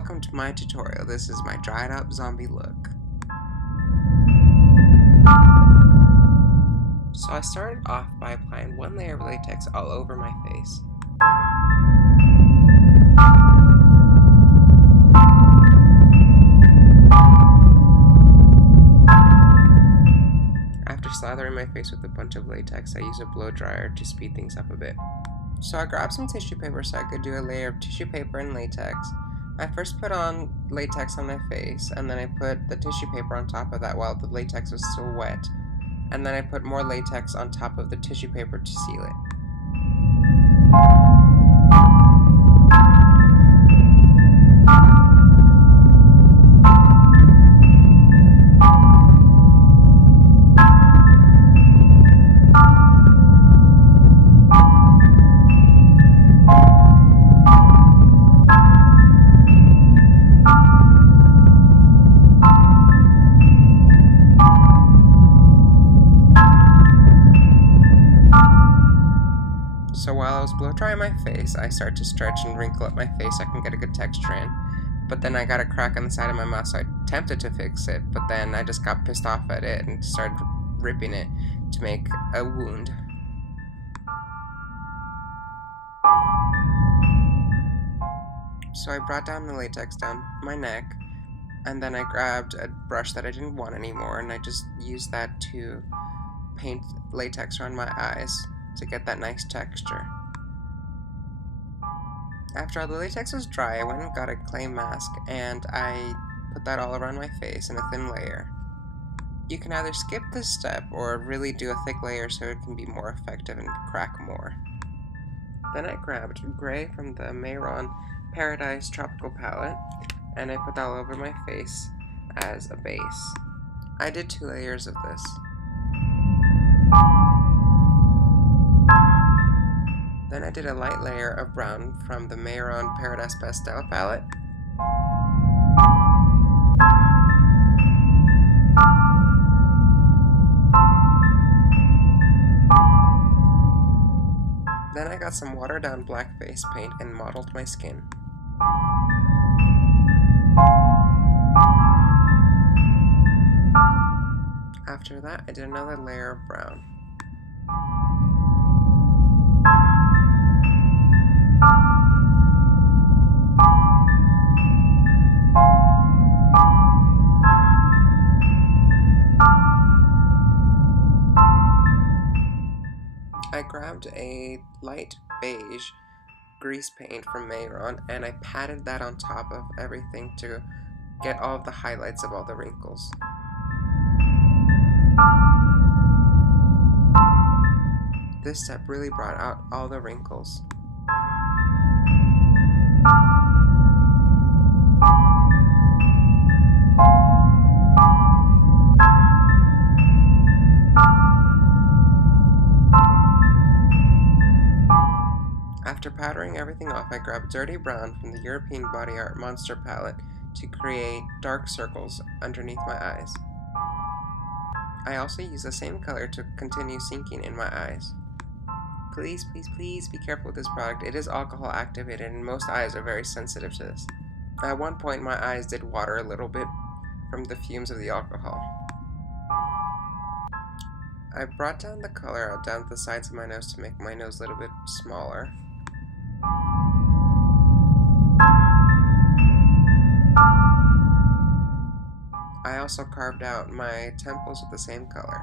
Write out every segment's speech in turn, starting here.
welcome to my tutorial. This is my dried up zombie look. So I started off by applying one layer of latex all over my face. After slathering my face with a bunch of latex, I used a blow dryer to speed things up a bit. So I grabbed some tissue paper so I could do a layer of tissue paper and latex. I first put on latex on my face, and then I put the tissue paper on top of that while the latex was still wet. And then I put more latex on top of the tissue paper to seal it. So while I was blow drying my face, I started to stretch and wrinkle up my face so I can get a good texture in. But then I got a crack on the side of my mouth, so I attempted to fix it, but then I just got pissed off at it and started ripping it to make a wound. So I brought down the latex down my neck, and then I grabbed a brush that I didn't want anymore, and I just used that to paint latex around my eyes to get that nice texture. After all the latex was dry, I went and got a clay mask and I put that all around my face in a thin layer. You can either skip this step or really do a thick layer so it can be more effective and crack more. Then I grabbed gray from the Mayron Paradise Tropical palette and I put that all over my face as a base. I did 2 layers of this. Then I did a light layer of brown from the Mayron Paradise Pastel palette. Then I got some watered down black face paint and modeled my skin. After that, I did another layer of brown. I grabbed a light beige grease paint from Mayron and I patted that on top of everything to get all of the highlights of all the wrinkles. This step really brought out all the wrinkles. After powdering everything off, I grabbed Dirty Brown from the European Body Art Monster palette to create dark circles underneath my eyes. I also used the same color to continue sinking in my eyes. Please, please, please be careful with this product. It is alcohol activated and most eyes are very sensitive to this. At one point my eyes did water a little bit from the fumes of the alcohol. I brought down the color out down the sides of my nose to make my nose a little bit smaller. I also carved out my temples with the same color.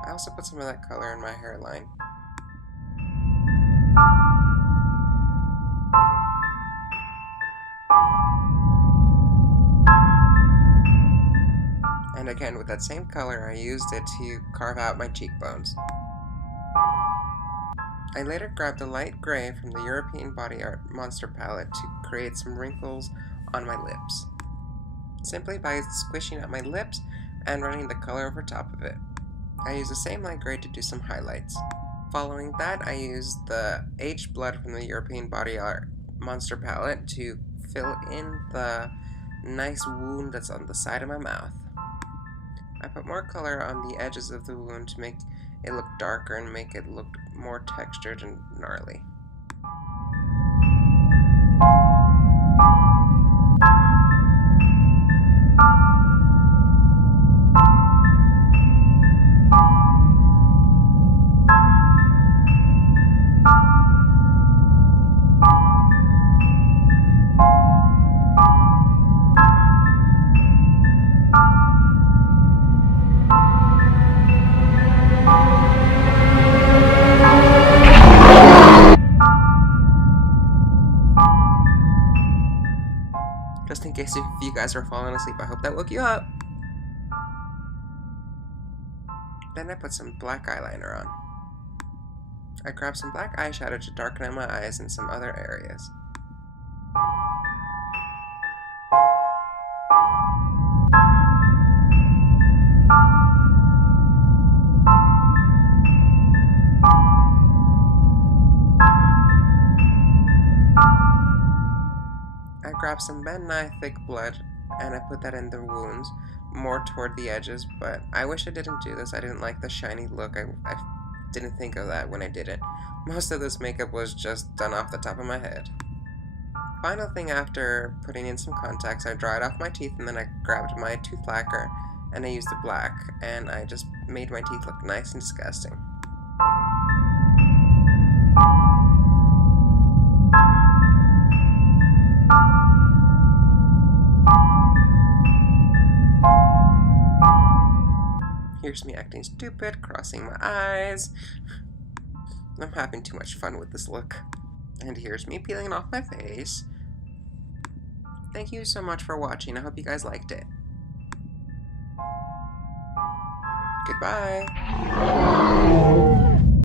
I also put some of that color in my hairline. And again, with that same color, I used it to carve out my cheekbones. I later grabbed the light gray from the European Body Art Monster palette to create some wrinkles on my lips, simply by squishing out my lips and running the color over top of it. I used the same light gray to do some highlights. Following that, I used the Aged Blood from the European Body Art Monster palette to fill in the nice wound that's on the side of my mouth. I put more color on the edges of the wound to make it look darker and make it look more textured and gnarly. Just in case if you guys are falling asleep, I hope that woke you up. Then I put some black eyeliner on. I grabbed some black eyeshadow to darken out my eyes and some other areas. I grabbed some Ben Nye thick blood and I put that in the wounds, more toward the edges, but I wish I didn't do this. I didn't like the shiny look. I didn't think of that when I did it. Most of this makeup was just done off the top of my head. Final thing after putting in some contacts, I dried off my teeth and then I grabbed my tooth lacquer and I used the black and I just made my teeth look nice and disgusting. Here's me acting stupid, crossing my eyes. I'm having too much fun with this look. And here's me peeling off my face. Thank you so much for watching. I hope you guys liked it. Goodbye.